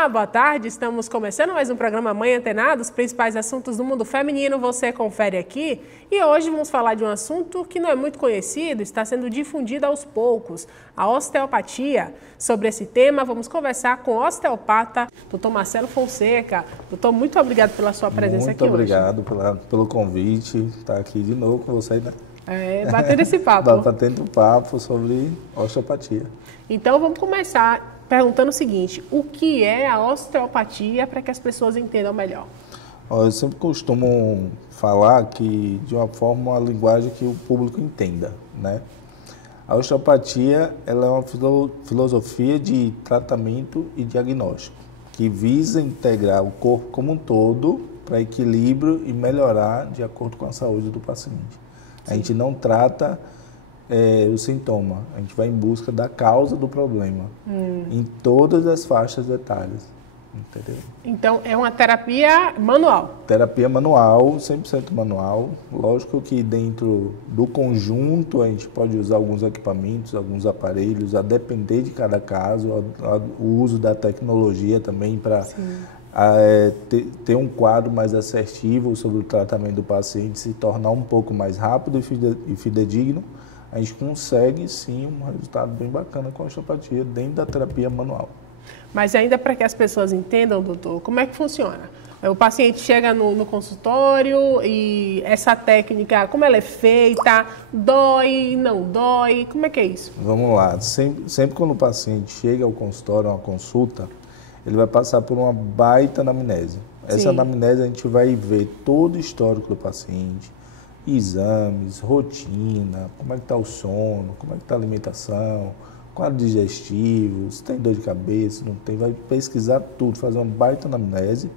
Olá, boa tarde. Estamos começando mais um programa Mãe Antenada, os principais assuntos do mundo feminino você confere aqui. E hoje vamos falar de um assunto que não é muito conhecido, está sendo difundido aos poucos, a osteopatia. Sobre esse tema, vamos conversar com o osteopata, Dr. Marcelo Fonseca. Doutor, muito obrigado pela sua presença aqui hoje. Muito obrigado pelo convite, estar aqui de novo com você, né? Batendo esse papo. Batendo papo sobre osteopatia. Então, vamos começar perguntando o seguinte: o que é a osteopatia para que as pessoas entendam melhor? Eu sempre costumo falar que de uma forma, uma linguagem que o público entenda, né? A osteopatia, ela é uma filosofia de tratamento e diagnóstico que visa integrar o corpo como um todo para equilíbrio e melhorar de acordo com a saúde do paciente. A gente não trata o sintoma, a gente vai em busca da causa do problema, em todas as faixas etárias, entendeu? Então, é uma terapia manual? Terapia manual, 100% manual. Lógico que dentro do conjunto a gente pode usar alguns equipamentos, alguns aparelhos, a depender de cada caso, o uso da tecnologia também para ter um quadro mais assertivo sobre o tratamento do paciente, se tornar um pouco mais rápido e fidedigno. A gente consegue, sim, um resultado bem bacana com a osteopatia dentro da terapia manual. Mas ainda para que as pessoas entendam, doutor, como é que funciona? O paciente chega no consultório e essa técnica, como ela é feita? Dói, não dói? Como é que é isso? Vamos lá. Sempre quando o paciente chega ao consultório, a uma consulta, ele vai passar por uma baita anamnese. Essa anamnese a gente vai ver todo o histórico do paciente, exames, rotina, como é que está o sono, como é que está a alimentação, quadro digestivo, se tem dor de cabeça, se não tem, vai pesquisar tudo, fazer uma baita anamnese.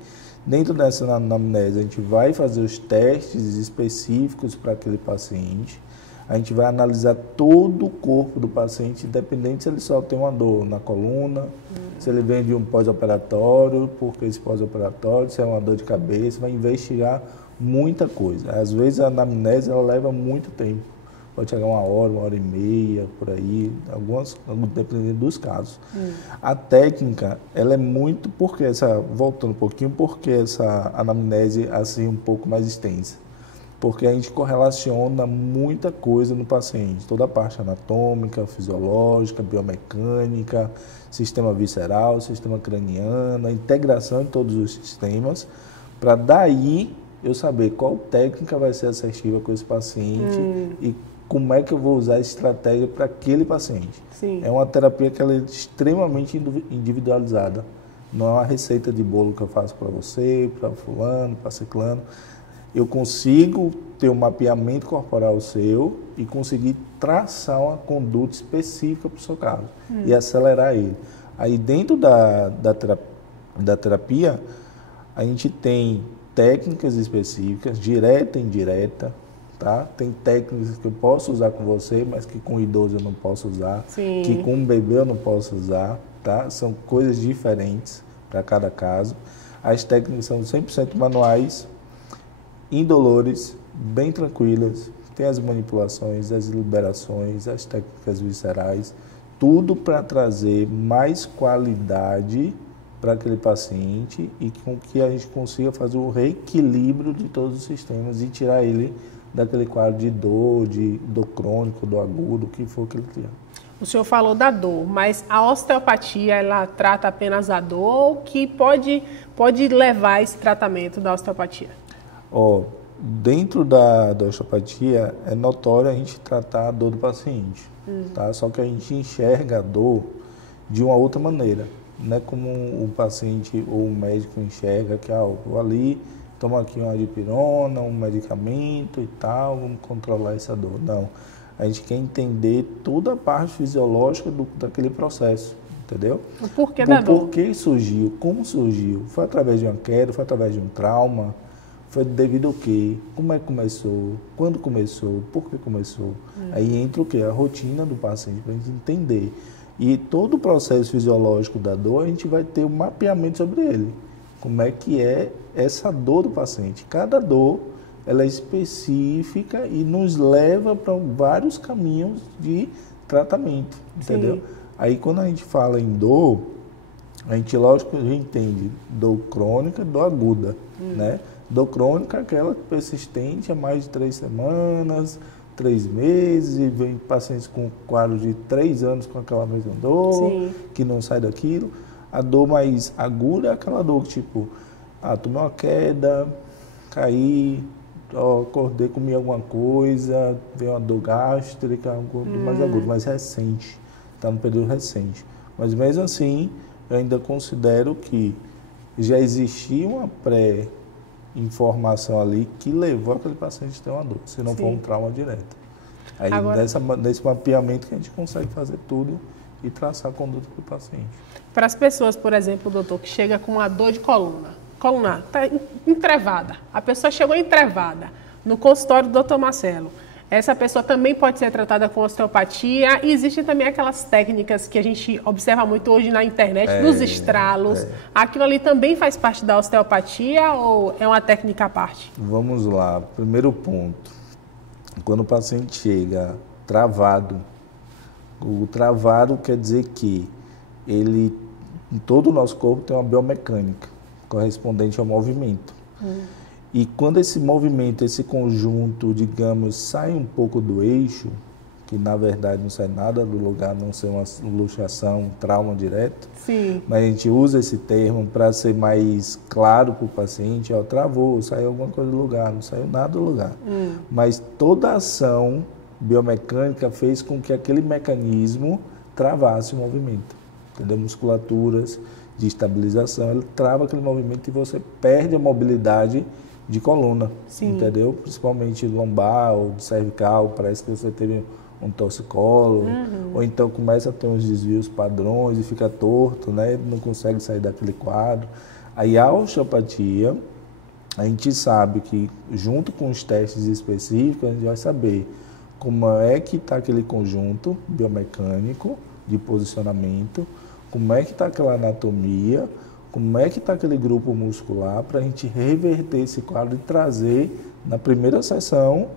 Dentro dessa anamnese a gente vai fazer os testes específicos para aquele paciente, a gente vai analisar todo o corpo do paciente, independente se ele só tem uma dor na coluna, se ele vem de um pós-operatório, porque esse pós-operatório, se é uma dor de cabeça, vai investigar muita coisa. Às vezes a anamnese ela leva muito tempo, pode chegar uma hora e meia, por aí, dependendo dos casos. A técnica, ela é muito, voltando um pouquinho, porque essa anamnese assim um pouco mais extensa? Porque a gente correlaciona muita coisa no paciente, toda a parte anatômica, fisiológica, biomecânica, sistema visceral, sistema craniano, a integração de todos os sistemas, para daí eu saber qual técnica vai ser assertiva com esse paciente e como é que eu vou usar a estratégia para aquele paciente. É uma terapia que ela é extremamente individualizada. Não é uma receita de bolo que eu faço para você, para fulano, para ciclano. Eu consigo ter um mapeamento corporal seu e conseguir traçar uma conduta específica para o seu caso e acelerar ele. Aí dentro da terapia, a gente tem técnicas específicas, direta e indireta, tá? Tem técnicas que eu posso usar com você, mas que com idoso eu não posso usar, que com um bebê eu não posso usar, tá? São coisas diferentes para cada caso. As técnicas são 100% manuais, indolores, bem tranquilas, tem as manipulações, as liberações, as técnicas viscerais, tudo para trazer mais qualidade para aquele paciente e com que a gente consiga fazer o reequilíbrio de todos os sistemas e tirar ele daquele quadro de dor crônico, dor agudo, o que for que ele tenha. O senhor falou da dor, mas a osteopatia, ela trata apenas a dor ou que pode levar esse tratamento da osteopatia? Dentro da osteopatia é notório a gente tratar a dor do paciente, tá? Só que a gente enxerga a dor de uma outra maneira. Não é como o paciente ou o médico enxerga que eu vou ali, toma aqui uma dipirona, um medicamento e tal, vamos controlar essa dor. Não, a gente quer entender toda a parte fisiológica daquele processo, entendeu? O porquê da dor. Por que surgiu, como surgiu, foi através de uma queda, foi através de um trauma, foi devido ao quê, como é que começou, quando começou, por que começou. Aí entra o quê? A rotina do paciente, para a gente entender. E todo o processo fisiológico da dor, a gente vai ter um mapeamento sobre ele. Como é que é essa dor do paciente. Cada dor, ela é específica e nos leva para vários caminhos de tratamento, entendeu? Aí, quando a gente fala em dor, A gente, lógico, a gente entende dor crônica e dor aguda, né? Dor crônica é aquela persistente há mais de 3 semanas, 3 meses, e vem pacientes com quadro de 3 anos com aquela mesma dor, Sim. que não sai daquilo. A dor mais aguda é aquela dor que, tipo, tomei uma queda, caí, acordei, comi alguma coisa, veio uma dor gástrica, algo mais agudo, mais recente, está no período recente. Mas mesmo assim, eu ainda considero que já existia uma pré-informação ali que levou aquele paciente a ter uma dor, se não for um trauma direto. Aí Agora, nesse mapeamento que a gente consegue fazer tudo e traçar a conduta do paciente. para as pessoas, por exemplo, doutor, que chega com uma dor de coluna está entrevada, a pessoa chegou entrevada no consultório do doutor Marcelo, essa pessoa também pode ser tratada com osteopatia, e existem também aquelas técnicas que a gente observa muito hoje na internet, dos estralos, aquilo ali também faz parte da osteopatia ou é uma técnica à parte? Vamos lá, primeiro ponto, quando o paciente chega travado, o travado quer dizer que ele, em todo o nosso corpo tem uma biomecânica correspondente ao movimento. E quando esse movimento, esse conjunto, digamos, sai um pouco do eixo, que na verdade não sai nada do lugar, não ser uma luxação, um trauma direto, Sim. mas a gente usa esse termo para ser mais claro para o paciente, travou, saiu alguma coisa do lugar, não saiu nada do lugar. Mas toda a ação biomecânica fez com que aquele mecanismo travasse o movimento. Entendeu? Musculaturas de estabilização, ele trava aquele movimento e você perde a mobilidade de coluna, Sim. entendeu? Principalmente lombar ou cervical, parece que você teve um torcicolo, ou então começa a ter uns desvios padrões e fica torto, né? Não consegue sair daquele quadro. Aí a osteopatia, a gente sabe que junto com os testes específicos, a gente vai saber como é que está aquele conjunto biomecânico de posicionamento, como é que está aquela anatomia, como é que está aquele grupo muscular, para a gente reverter esse quadro e trazer na primeira sessão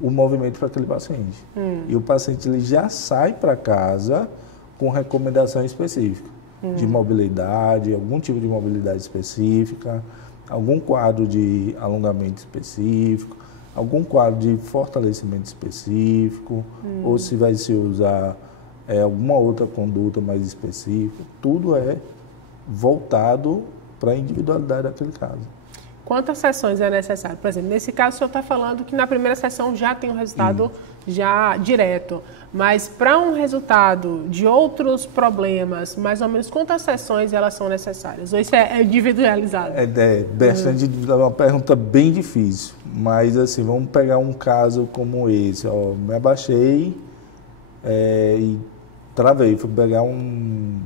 o movimento para aquele paciente. E o paciente ele já sai para casa com recomendação específica de mobilidade, algum tipo de mobilidade específica, algum quadro de alongamento específico, algum quadro de fortalecimento específico, ou se vai se usar alguma outra conduta mais específica. Tudo é voltado para a individualidade daquele caso. Quantas sessões é necessário? Por exemplo, nesse caso, o senhor está falando que na primeira sessão já tem um resultado já direto. Mas para um resultado de outros problemas, mais ou menos quantas sessões elas são necessárias? Ou isso é individualizado? É bastante, uma pergunta bem difícil. Mas assim, vamos pegar um caso como esse. Me abaixei e travei. Fui pegar um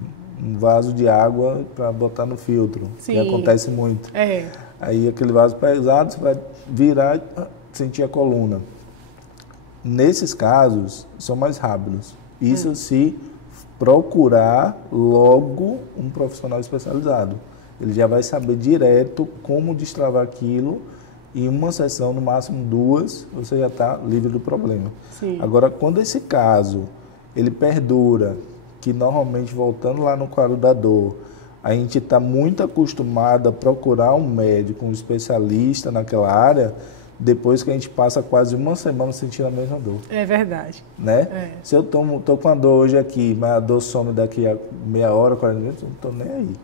vaso de água para botar no filtro. Sim. Que acontece muito. Aí aquele vaso pesado, você vai virar e sentir a coluna. Nesses casos, são mais rápidos. Isso se procurar logo um profissional especializado. Ele já vai saber direto como destravar aquilo. Em uma sessão, no máximo 2, você já está livre do problema. Sim. Agora, quando esse caso ele perdura, que normalmente, voltando lá no quadro da dor, a gente está muito acostumado a procurar um médico, um especialista naquela área, depois que a gente passa quase uma semana sentindo a mesma dor. É verdade. Né? Se eu estou com a dor hoje aqui, mas a dor some daqui a meia hora, 40 minutos, eu não estou nem aí.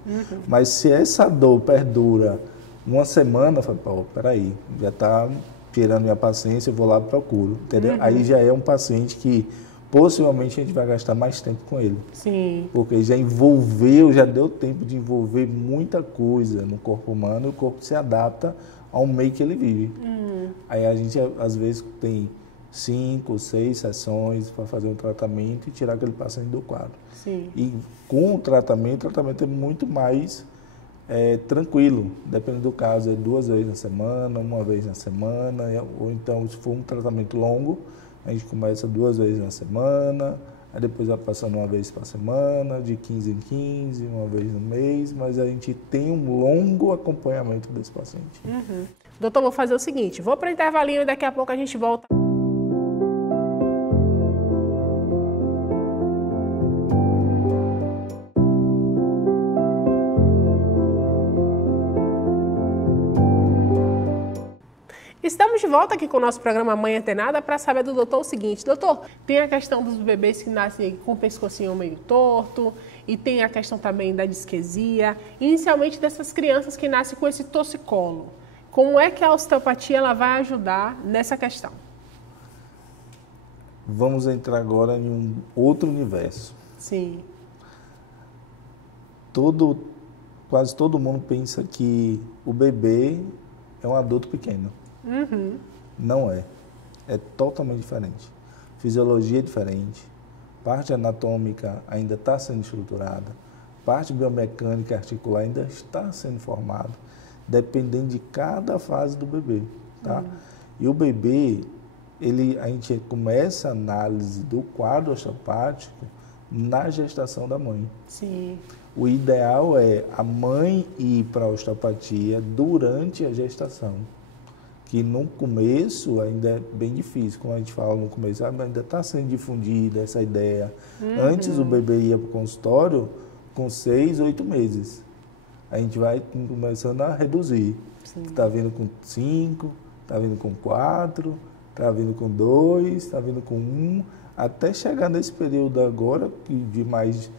Mas se essa dor perdura uma semana, eu falo, peraí, já está tirando minha paciência, eu vou lá e procuro. Entendeu? Aí já é um paciente que possivelmente a gente vai gastar mais tempo com ele. Sim. Porque já envolveu, já deu tempo de envolver muita coisa no corpo humano e o corpo se adapta ao meio que ele vive. Aí a gente, às vezes, tem 5, 6 sessões para fazer um tratamento e tirar aquele paciente do quadro. Sim. E com o tratamento é muito mais tranquilo. Dependendo do caso, é 2 vezes na semana, 1 vez na semana, ou então, se for um tratamento longo, a gente começa 2 vezes na semana, aí depois vai passando 1 vez por semana, de 15 em 15, 1 vez no mês, mas a gente tem um longo acompanhamento desse paciente. Doutor, vou fazer o seguinte, vou para o intervalinho e daqui a pouco a gente volta. Estamos de volta aqui com o nosso programa Mãe Antenada para saber do doutor o seguinte. Doutor, tem a questão dos bebês que nascem com o pescocinho meio torto e tem a questão também da disquesia, inicialmente dessas crianças que nascem com esse torcicolo. Como é que a osteopatia ela vai ajudar nessa questão? Vamos entrar agora em um outro universo. Sim. Quase todo mundo pensa que o bebê é um adulto pequeno. Uhum. Não é. É totalmente diferente. Fisiologia é diferente. Parte anatômica ainda está sendo estruturada. Parte biomecânica e articular ainda está sendo formada. Dependendo de cada fase do bebê. Tá? E o bebê, a gente começa a análise do quadro osteopático na gestação da mãe. Sim. O ideal é a mãe ir para a osteopatia durante a gestação, que no começo ainda é bem difícil, como a gente fala no começo, ainda está sendo difundida essa ideia. Antes o bebê ia para o consultório com 6, 8 meses. A gente vai começando a reduzir. Está vindo com 5, está vindo com 4, está vindo com 2, está vindo com 1, até chegar nesse período agora de mais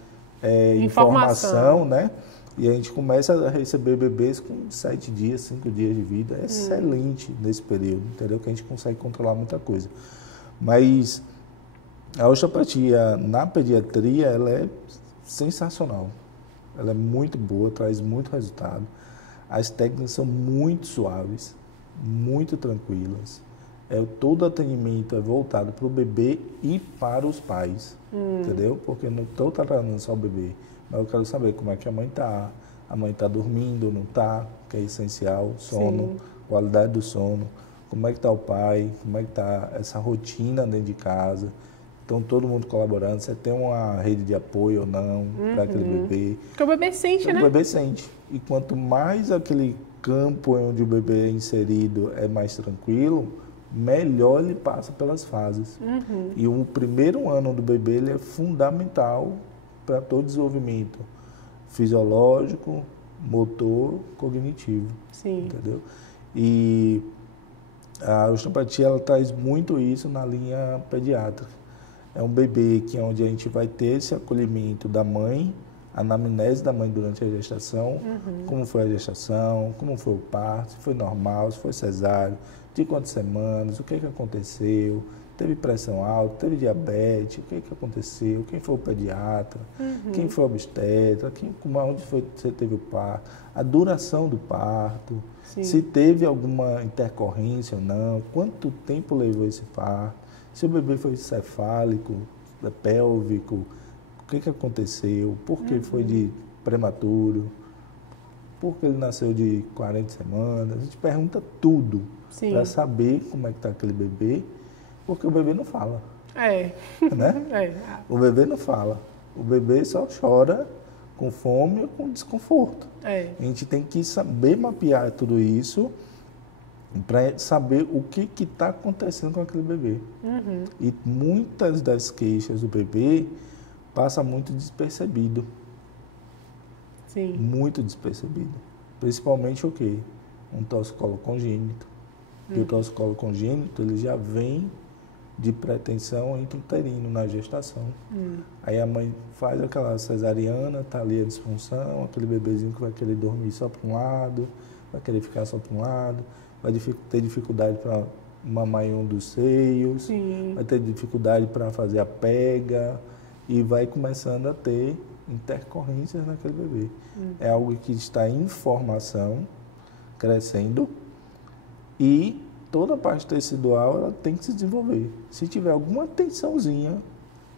informação, né? E a gente começa a receber bebês com 7 dias, 5 dias de vida. É excelente nesse período, entendeu? Que a gente consegue controlar muita coisa. Mas a osteopatia na pediatria, ela é sensacional. Ela é muito boa, traz muito resultado. As técnicas são muito suaves, muito tranquilas. Todo atendimento é voltado para o bebê e para os pais, entendeu? Porque eu não estou tratando só o bebê, mas eu quero saber como é que a mãe está dormindo, não está, que é essencial, sono, qualidade do sono, como é que está o pai, como é que está essa rotina dentro de casa. Então, todo mundo colaborando, você tem uma rede de apoio ou não para aquele bebê. Porque o bebê sente, né? O bebê sente. E quanto mais aquele campo onde o bebê é inserido é mais tranquilo, melhor ele passa pelas fases. E o primeiro ano do bebê ele é fundamental para todo desenvolvimento fisiológico, motor, cognitivo. Sim. Entendeu? E a osteopatia ela traz muito isso na linha pediátrica. É um bebê que é onde a gente vai ter esse acolhimento da mãe, a anamnese da mãe durante a gestação, como foi a gestação, como foi o parto, se foi normal, se foi cesárea, de quantas semanas, o que aconteceu, teve pressão alta, teve diabetes, o que aconteceu, quem foi o pediatra, quem foi o obstetra, onde você teve o parto, a duração do parto, se teve alguma intercorrência ou não, quanto tempo levou esse parto, se o bebê foi cefálico, pélvico, o que aconteceu, por que foi de prematuro, por que ele nasceu de 40 semanas, a gente pergunta tudo para saber como é que está aquele bebê, porque o bebê não fala. Né? O bebê não fala. O bebê só chora com fome ou com desconforto. A gente tem que saber mapear tudo isso para saber o que está acontecendo com aquele bebê. E muitas das queixas do bebê passa muito despercebido. Muito despercebido. Principalmente o quê? Um torcicolo congênito. E o torcicolo congênito ele já vem de pretensão intrauterino na gestação. Aí a mãe faz aquela cesariana, tá ali a disfunção, aquele bebezinho que vai querer dormir só para um lado, vai querer ficar só para um lado, vai ter dificuldade para mamar em um dos seios, vai ter dificuldade para fazer a pega e vai começando a ter intercorrências naquele bebê. É algo que está em formação, crescendo, e toda a parte tecidual ela tem que se desenvolver. Se tiver alguma tensãozinha,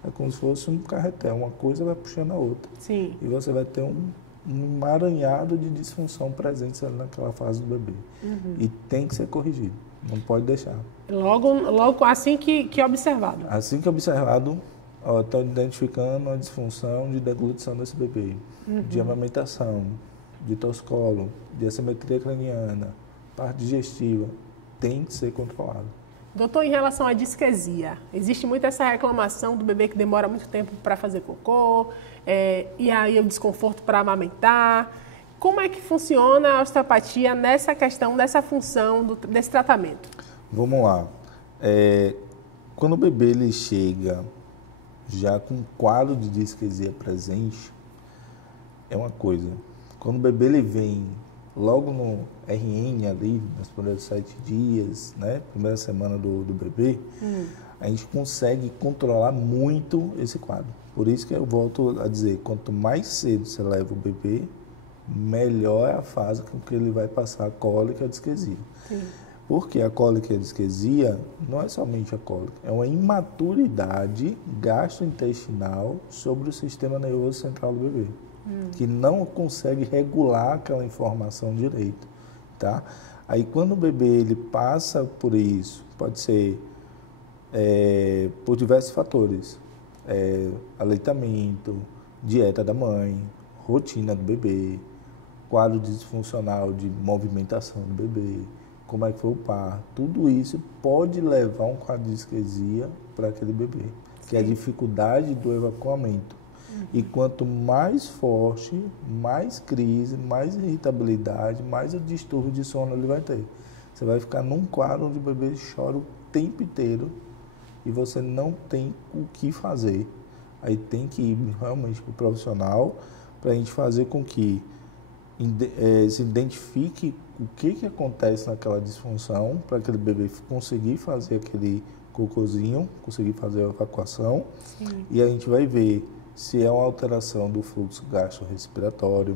é como se fosse um carretel, uma coisa vai puxando a outra. Sim. E você vai ter um emaranhado de disfunção presente naquela fase do bebê. E tem que ser corrigido, não pode deixar. Logo assim que é observado. Assim que é observado, estão identificando a disfunção de deglutição desse bebê, de amamentação, de torcicolo, de assimetria craniana, parte digestiva, tem que ser controlado. Doutor, em relação à disquesia, existe muito essa reclamação do bebê que demora muito tempo para fazer cocô, e aí o desconforto para amamentar. Como é que funciona a osteopatia nessa questão, dessa função, desse tratamento? Vamos lá. Quando o bebê ele chega já com um quadro de disquesia presente, é uma coisa. Quando o bebê ele vem logo no RN ali, nos primeiros 7 dias, né, primeira semana do bebê, a gente consegue controlar muito esse quadro. Por isso que eu volto a dizer, quanto mais cedo você leva o bebê, melhor é a fase com que ele vai passar a cólica e a disquesia. Sim. Porque a cólica e a disquesia não é somente a cólica, é uma imaturidade gastrointestinal sobre o sistema nervoso central do bebê, que não consegue regular aquela informação direito, tá? Aí quando o bebê ele passa por isso, pode ser por diversos fatores, aleitamento, dieta da mãe, rotina do bebê, quadro disfuncional de movimentação do bebê, como é que foi o parto, tudo isso pode levar a um quadro de disquesia para aquele bebê, que é a dificuldade do evacuamento. E quanto mais forte, mais crise, mais irritabilidade, mais o distúrbio de sono ele vai ter. Você vai ficar num quadro onde o bebê chora o tempo inteiro e você não tem o que fazer. Aí tem que ir realmente para o profissional para a gente fazer com que se identifique o que acontece naquela disfunção para aquele bebê conseguir fazer aquele cocôzinho, conseguir fazer a evacuação. Sim. E a gente vai ver se é uma alteração do fluxo gastro-respiratório,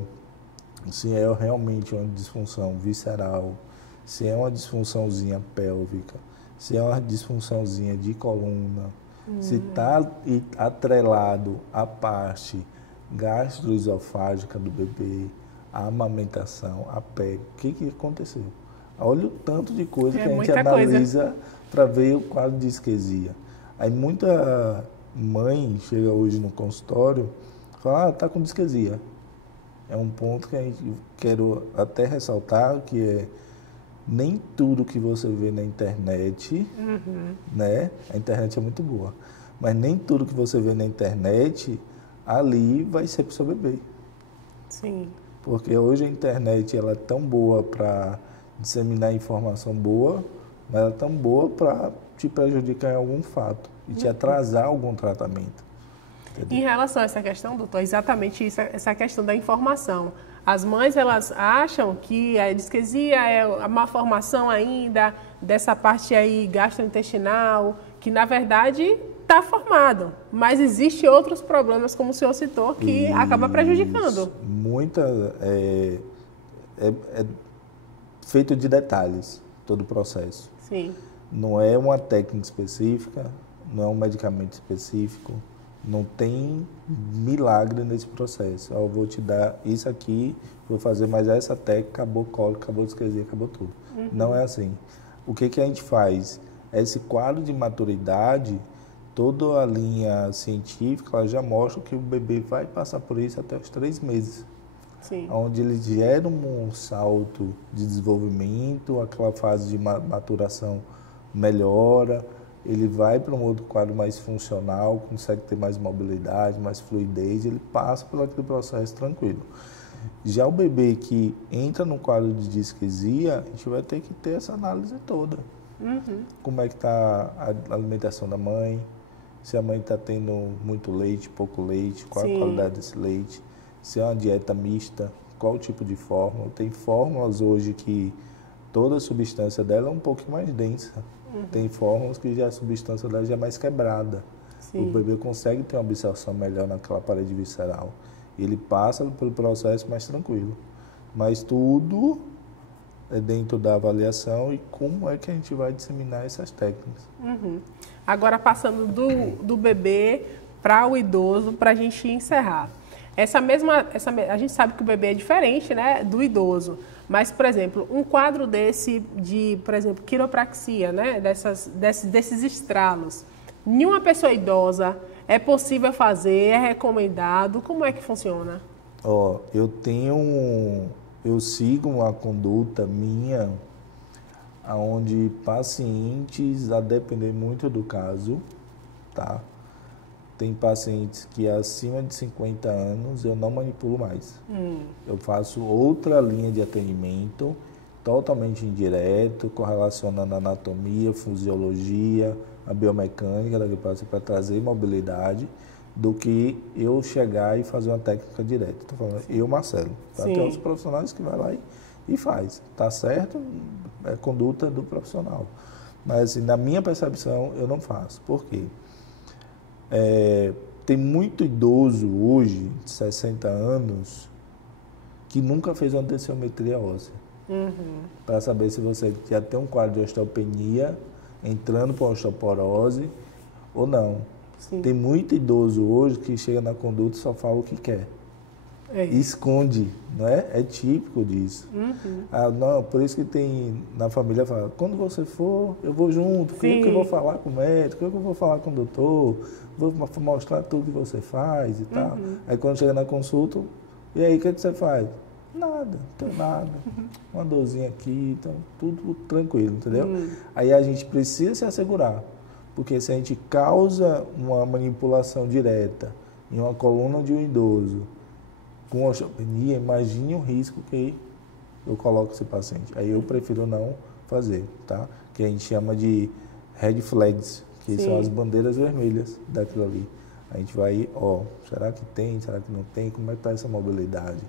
se é realmente uma disfunção visceral, se é uma disfunçãozinha pélvica, se é uma disfunçãozinha de coluna, se está atrelado à parte gastroesofágica do bebê, a amamentação, a pega, o que aconteceu? Olha o tanto de coisa que a gente analisa para ver o quadro de disquesia. Aí muita mãe chega hoje no consultório e fala, tá com disquesia. É um ponto que a gente quero até ressaltar, que nem tudo que você vê na internet, né? A internet é muito boa, mas nem tudo que você vê na internet ali vai ser para o seu bebê. Sim. Porque hoje a internet ela é tão boa para disseminar informação boa, mas ela é tão boa para te prejudicar em algum fato e te atrasar algum tratamento. Entendeu? Em relação a essa questão, doutor, exatamente isso, essa questão da informação. As mães, elas acham que a disquesia é uma malformação ainda dessa parte aí gastrointestinal, que na verdade está formado, mas existem outros problemas, como o senhor citou, que acaba prejudicando. É feito de detalhes todo o processo. Sim. Não é uma técnica específica, não é um medicamento específico, não tem milagre nesse processo. Eu vou te dar isso aqui, vou fazer mais essa técnica, acabou cólica, acabou disquesia, acabou tudo. Não é assim. O que a gente faz? Esse quadro de maturidade, toda a linha científica ela já mostra que o bebê vai passar por isso até os 3 meses. Sim. Onde ele gera um salto de desenvolvimento, aquela fase de maturação melhora, ele vai para um outro quadro mais funcional, consegue ter mais mobilidade, mais fluidez, ele passa por aquele processo tranquilo. Já o bebê que entra no quadro de disquesia, a gente vai ter que ter essa análise toda. Como é que está a alimentação da mãe, se a mãe está tendo muito leite, pouco leite, qual a qualidade desse leite, se é uma dieta mista, qual o tipo de fórmula. Tem fórmulas hoje que toda a substância dela é um pouco mais densa. Tem fórmulas que já a substância dela já é mais quebrada. O bebê consegue ter uma absorção melhor naquela parede visceral. Ele passa pelo processo mais tranquilo. Mas tudo é dentro da avaliação e como é que a gente vai disseminar essas técnicas. Agora, passando do bebê para o idoso, para a gente encerrar. A gente sabe que o bebê é diferente, né, do idoso. Mas, por exemplo, um quadro desse de, por exemplo, quiropraxia, né, desses estralos, em uma pessoa idosa, é possível fazer, é recomendado? Como é que funciona? Eu sigo uma conduta minha, onde pacientes, a depender muito do caso, tá? tem pacientes que acima de 50 anos eu não manipulo mais. Eu faço outra linha de atendimento, totalmente indireto, correlacionando a anatomia, fisiologia, a biomecânica daquele paciente para trazer mobilidade, do que eu chegar e fazer uma técnica direta. Estou falando, eu, Marcelo. Tá? Tem outros profissionais que vai lá e faz. Tá certo? É conduta do profissional. Mas, assim, na minha percepção, eu não faço. Por quê? Tem muito idoso hoje, de 60 anos, que nunca fez uma densiometria óssea. Para saber se você já tem um quadro de osteopenia, entrando para osteoporose ou não. Sim. Tem muito idoso hoje que chega na conduta e só fala o que quer. Esconde, não é? É típico disso. Não, por isso que tem na família fala, quando você for, eu vou junto, eu que vou falar com o médico, eu que vou falar com o doutor, vou mostrar tudo que você faz e tal. Aí quando chega na consulta, e aí o que você faz? Nada, não tem nada. Uma dorzinha aqui, então tudo tranquilo, entendeu? Aí a gente precisa se assegurar, porque se a gente causa uma manipulação direta em uma coluna de um idoso com osteopenia, imagine o risco que eu coloco esse paciente. Aí eu prefiro não fazer, tá? Que a gente chama de red flags, que são as bandeiras vermelhas daquilo ali. A gente vai, será que tem, será que não tem? Como é que está essa mobilidade?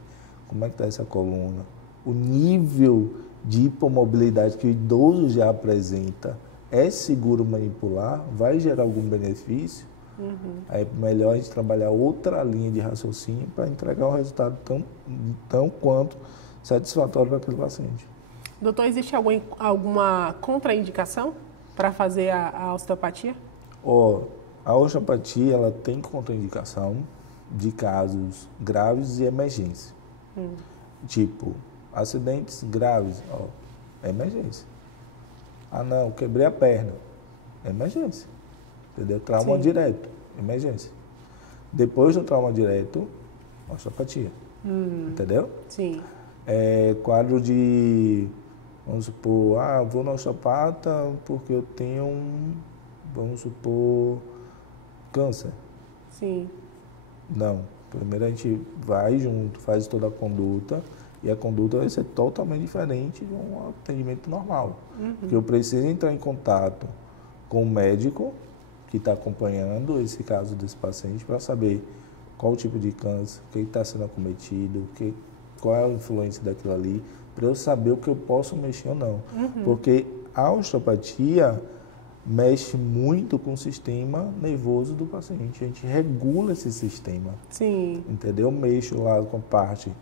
Como é que está essa coluna? O nível de hipomobilidade que o idoso já apresenta é seguro manipular? Vai gerar algum benefício? Aí é melhor a gente trabalhar outra linha de raciocínio para entregar um resultado tão quanto satisfatório para aquele paciente. Doutor, existe alguma contraindicação para fazer a osteopatia? A osteopatia ela tem contraindicação de casos graves e emergência. Tipo, acidentes graves, é emergência. Não, quebrei a perna, é emergência. Entendeu? Trauma direto, emergência. Depois do trauma direto, osteopatia. Entendeu? Sim. Quadro de, vamos supor, vou no osteopata porque eu tenho vamos supor, câncer. Sim. Não. Primeiro a gente vai junto, faz toda a conduta, e a conduta vai ser totalmente diferente de um atendimento normal. Porque eu preciso entrar em contato com o médico que está acompanhando esse caso desse paciente para saber qual o tipo de câncer, o que está sendo acometido, qual é a influência daquilo ali, para eu saber o que eu posso mexer ou não. Porque a osteopatia mexe muito com o sistema nervoso do paciente. A gente regula esse sistema. Sim. Entendeu? Eu mexo lá com a parte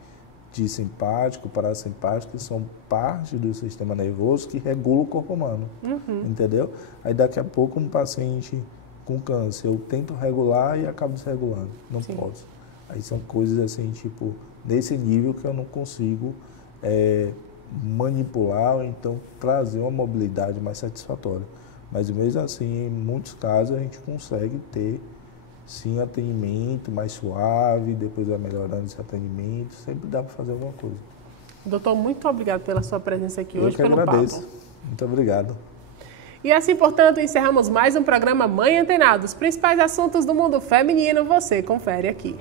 de simpático, parasimpático, que são parte do sistema nervoso que regula o corpo humano. Entendeu? Aí daqui a pouco um paciente com câncer, eu tento regular e acabo desregulando. Não posso. Aí são coisas assim, tipo, nesse nível que eu não consigo manipular ou então trazer uma mobilidade mais satisfatória. Mas mesmo assim, em muitos casos, a gente consegue ter, sim, atendimento mais suave, depois vai melhorando esse atendimento, sempre dá para fazer alguma coisa. Doutor, muito obrigado pela sua presença aqui hoje, pelo agradeço. papo. Muito obrigado. E assim, portanto, encerramos mais um programa Mãe Antenada. Os principais assuntos do mundo feminino, você confere aqui.